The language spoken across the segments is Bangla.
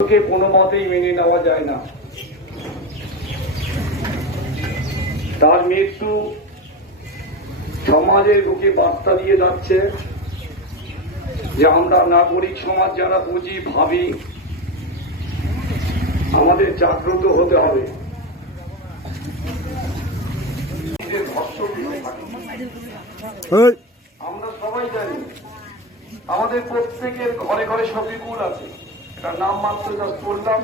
কোনো মতেই মেনে নেওয়া যায় না। তার মৃত্যু সমাজের বুকে বার্তা দিয়ে যাচ্ছে যে আমরা নাগরিক সমাজ যারা বুঝি ভাবি আমাদের জাগ্রত হতে হবে। আমরা সবাই জানি আমাদের প্রত্যেকের ঘরে ঘরে শফিকুল আছে, তার নাম মাত্র জাস্ট বললাম।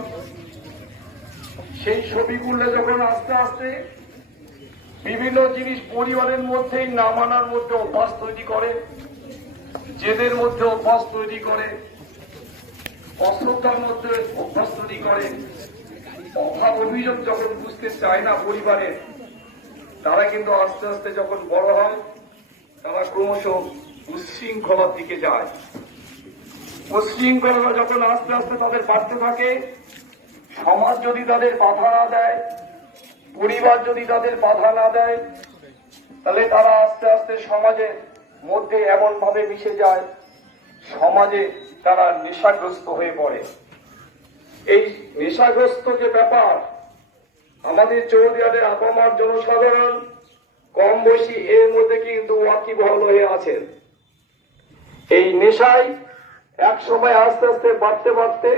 সেই শফিকুলরা যখন আস্তে আস্তে বিভিন্ন জিনিস পরিবারের মধ্যেই না মানার মধ্যে অভ্যাস তৈরি করে, জেদের মধ্যে অভ্যাস তৈরি করে, অশ্রদ্ধার মধ্যে অভ্যাস তৈরি করে, অভাব অভিযোগ যখন বুঝতে চায় না পরিবারের, তারা কিন্তু আস্তে আস্তে যখন বড় হয় তারা ক্রমশ উচ্ছৃঙ্খলার দিকে যায়। উচ্ছৃঙ্খলা যখন আস্তে আস্তে তাদের বাড়তে থাকে, সমাজ যদি তাদের বাধা না দেয়, পরিবার যদি তাদের বাধা না দেয়, তাহলে তারা আস্তে আস্তে সমাজের মধ্যে এমন ভাবে মিশে যায়, সমাজে তারা নেশাগ্রস্ত হয়ে পড়ে। এই নেশাগ্রস্ত যে ব্যাপার, আমাদের চৌধুরীদের আপামার জনসাধারণ কম বয়সী এর মধ্যে কিন্তু ওয়াকিবহাল হয়ে আছেন। এই নেশায় এক সময় আস্তে আস্তে বাড়তে বাড়তে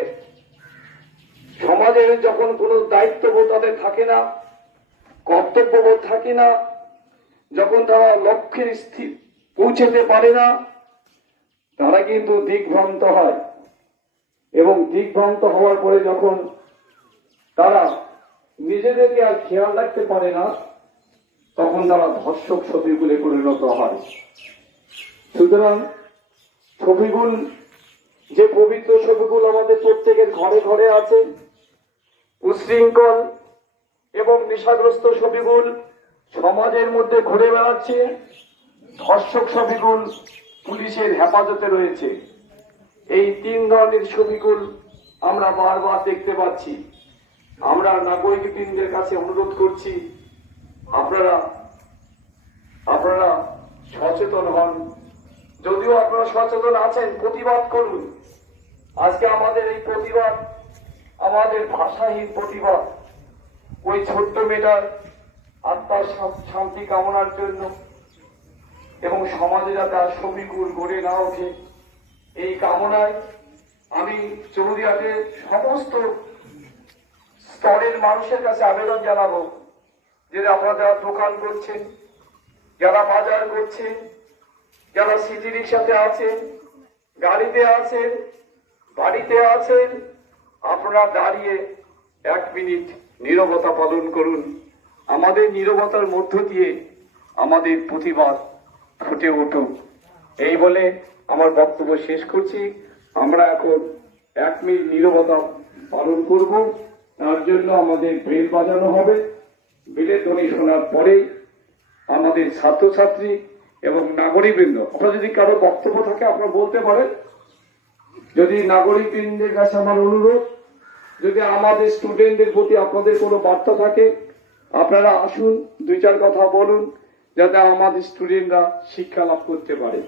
সমাজের যখন কোনো দায়িত্ববোধ তাদের থাকে না, কর্তব্যবোধ থাকে না, যখন তারা লক্ষ্যের স্থির পৌঁছতে পারে না, তারা কিন্তু দিগ্ভ্রান্ত হয়। এবং দিগ্ভ্রান্ত হওয়ার পরে যখন তারা নিজেদেরকে আর খেয়াল রাখতে পারে না, তখন তারা ধর্ষক শফিকুলে পরিণত হয়। সুতরাং শফিকুল, যে পবিত্র শফিকুল আমাদের প্রত্যেকের ঘরে ঘরে আছে, উচ্ছৃঙ্খল এবং নেশাগ্রস্ত শফিকুল সমাজের মধ্যে ঘুরে বেড়াচ্ছে, ধর্ষক শফিকুল পুলিশের হেফাজতে রয়েছে। এই তিন ধরনের শফিকুল আমরা বারবার দেখতে পাচ্ছি। আমরা নাগরিকবৃন্দের কাছে অনুরোধ করছি, আপনারা সচেতন হন। যদিও আপনারা সচেতন আছেন, প্রতিবাদ করুন। আজকে আমাদের এই প্রতিবাদ আমাদের ভাষাহীন প্রতিবাদ, ওই ছোট্ট মেয়েটার আত্মার শান্তি কামনার জন্য এবং সমাজে যাতে আর শফিকুল গড়ে না ওঠে, এই কামনায় আমি চৌধুরীহাটের সমস্ত স্তরের মানুষের কাছে আবেদন জানাবো যে আপনারা যারা দোকান করছেন, যারা বাজার করছেন, যারা সিটি রিক্সাতে আছেন, গাড়িতে আছেন, বাড়িতে আছেন, আপনারা দাঁড়িয়ে 1 মিনিট নীরবতা পালন করুন। আমাদের নীরবতার মধ্য দিয়ে আমাদের প্রতিবাদ ফুটে উঠুক। এই বলে আমার বক্তব্য শেষ করছি। আমরা এখন 1 মিনিট নীরবতা পালন করব। তার জন্য আমাদের বেল বাজানো হবে। বেলের ধ্বনি শোনার পরেই আমাদের ছাত্রছাত্রী এবং নাগরিকবৃন্দ, আপনারা যদি কারো বক্তব্য থাকে আপনারা বলতে পারেন। যদি নাগরিকবৃন্দের কাছে আমার অনুরোধ, যদি আমাদের স্টুডেন্টদের প্রতি আপনাদের কোনো বার্তা থাকে, আপনারা আসুন, 2-4 কথা বলুন, যাতে আমাদের স্টুডেন্টরা শিক্ষা লাভ করতে পারে।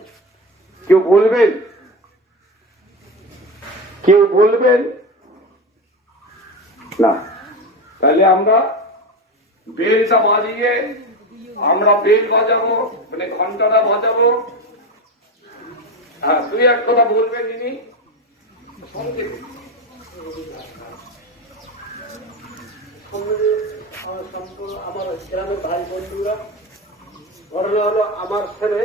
কেউ বলবেন? কেউ বলবেন না? তাহলে আমরা বেলটা বাজিয়ে আমরা বেল বাজাবো, মানে ঘন্টাটা বাজাবো। হ্যাঁ, 2-1 কথা বলবেন যিনি। আমার গ্রামের ভাই বন্ধুরা, ঘটনা হলো আমার ছেলে